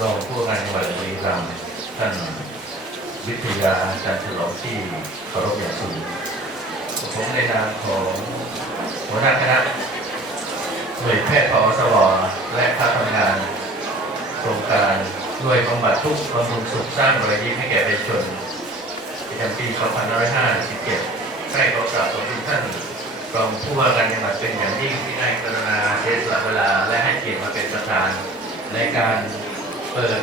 รองผู้การจังหวัดบุรีรัมย์ท่านวิทยาจันทร์ฉลองที่เคารพอย่างสูงผมในนามของหัวหน้าคณะหน่วยแพทย์พอสวและคณะทำงานโครงการด้วยบำบัดทุกบำรุงสุขสร้างรอยยิ้มให้แก่ประชาชนประจำปี2557ใกล้ขอกราบขอบคุณท่านรองผู้ว่าการจังหวัดเป็นอย่างยิ่งที่ได้กรุณาเสียสละเวลาและให้เกียรติมาเป็นประธานในการ เปิด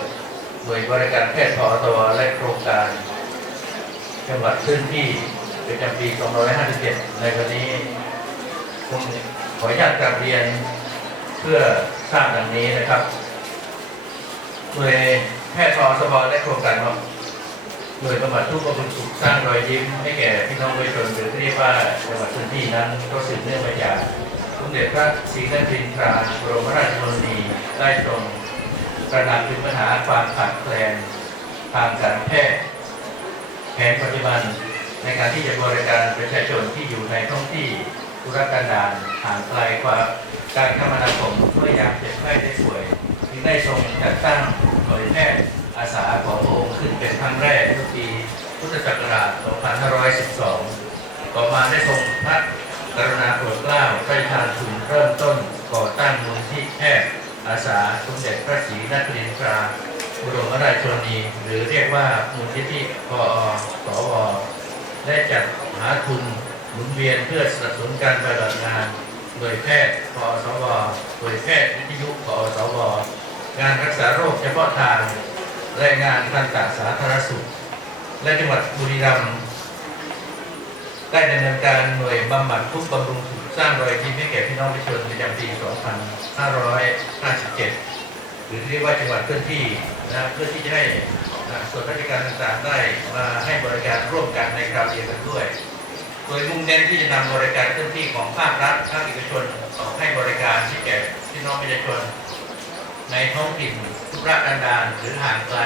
หน่วยบริการแพทย์พอตและโครงการ จังหวัดพื้นที่ประจำปี 2557 ในวันนี้ผมขออนุญาตกราบเรียนเพื่อทราบดังนี้นะครับหน่วยแพทย์พอสบและโครงการครับหน่วยบำบัดทุกข์บำรุงสุขสร้างรอยยิ้มให้แก่พี่น้องประชาชนหรือที่เรียกว่าจังหวัดพื้นที่นั้นก็สืบเนื่องมาจากสมเด็จพระศรีนครินทราบรมราชชนนีได้ทรง ตระหนักถึงปัญหาความขาดแคลนทางการแพทย์แผนปัจจุบันในการที่จะบริการประชาชนที่อยู่ในท้องที่ธุรกันดารห่างไกลกว่าการคมนาคมเมื่อยามเจ็บไข้ได้ป่วยจึงได้ทรงจัดตั้งหน่วยแพทย์อาสาของพระองค์ขึ้นเป็นครั้งแรกเมื่อปีพุทธศักราช 2512 ต่อมาได้ทรงพระกรุณาโปรดเกล้าพระราชทานทุนเริ่มต้นก่อตั้งมูลที่แพทย์ อาสาสมเด็จพระศรีนครินทราบรมราชชนนีหรือเรียกว่ามูลนิธิปอสวได้จัดหาทุนหมุนเวียนเพื่อสนับสนุนการปฏิบัติงานโดยแพทย์ปอสวโดยแพทย์วิทยุปอสวงานรักษาโรคเฉพาะทางและงานทางการสาธารณสุข และจังหวัดบุรีรัมย์ได้ดำเนินการหน่วยบำบัดทุกบำรุงสุข สร้างรอยยิ้มให้แก่พี่น้องประชาชนประจำปี 2557 หรือเรียกว่าจังหวัดเคลื่อนที่นะเพื่อที่จะให้ส่วนราชการต่างๆได้มาให้บริการร่วมกันในคราวเดียวกันด้วย โดยมุ่งเน้นที่จะนำบริการเคลื่อนที่ของภาครัฐภาคเอกชนออให้บริการที่แก่พี่น้องประชาชนในท้องถิ่นทุรกันดารหรือห่างไกล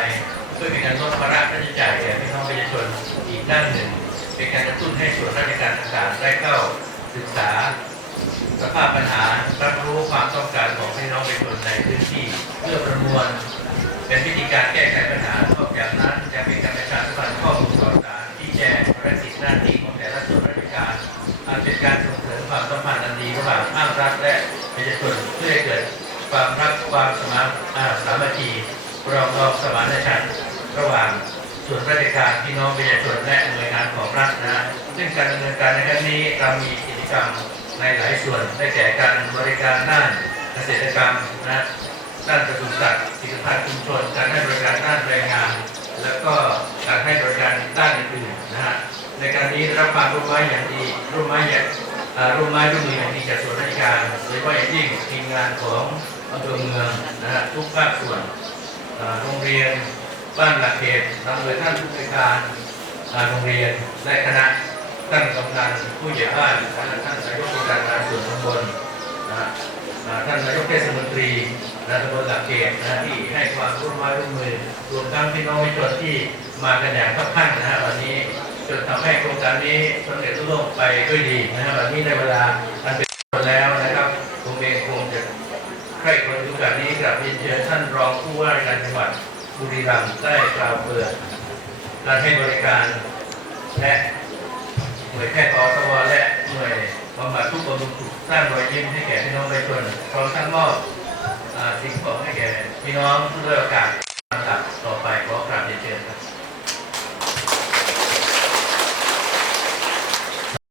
เพื่อเป็นการลดภาระค่าใช้จ่ายแก่พี่น้องประชาชนอีกด้านหนึ่ง เป็นการกระตุ้นให้ส่วนราชการต่างๆได้เข้า ศึกษาสภาพปัญหารับรู้ความต้องการของพี่น้องประชาชนในพื้นที่ เพื่อประมวล เป็นวิธีการแก้ไขปัญหานอกจากนั้นจะเป็นการประชาสัมพันธ์ข้อมูลข่าวสารที่แจ้งและสิทธิหน้าที่ของแต่ละส่วนราชการอันเป็นการส่งเสริมความสัมพันธ์อันดีระหว่างภาครัฐและประชาชนเพื่อให้เกิดความรักความสมานสามัคคีรองดองสมานฉันท์ระหว่าง ส่วนราชการพี่น้องประชาชนและหน่วยงานของรัฐนะซึ่งการดำเนินการในครั้งนี้เรามีกิจกรรมในหลายส่วนได้แก่การบริการด้านเกษตรกรรมนะด้านปศุสัตว์สินค้าชุมชนการให้บริการด้านแรงงาน แล้วก็การให้บริการด้านอื่นๆนะฮะในการนี้ได้รับความร่วมมืออย่างดีร่วมมืออย่างร่วมมือร่วมมืออย่างดีจากส่วนราชการโดยเฉพาะอย่างยิ่งทีมงานของอำเภอเมืองนะฮะทุกภาคส่วนโรงเรียน บ้านหลักเขตนำโดยท่านผู้ในการโรงเรียนและคณะท่านกำนันผู้ใหญ่บ้านท่านท่านนายกองค์การงานส่วนตำบลนะฮะอ่าท่านนายกเทศมนตรีนะตำบลหลักเกตนะที่ให้ความร่วมมือร่วมมือรวมทั้งพี่น้องประชาชนที่มากันอย่างคับข้างนะฮะวันนี้จนทำให้โครงการนี้สำเร็จรุ่ล่วงไปด้วยดีนะฮะวันนี้ในเวลาอันเป็นผลแล้วนะครับผมเองคงจะใครควรดูการนี้กับเรียนเชิญท่านรองผู้ว่าการจังหวัด บุรีรัมย์ได้กล่าวเปิดการให้บริการ และหน่วยแพทย์อสวและหน่วยบำบัดทุกบำรุงสุขสร้างรอยยิ้มให้แก่พี่น้องประชาชนพร้อมทั้งมอบสิ่งของให้แก่พี่น้องด้วยโอกาส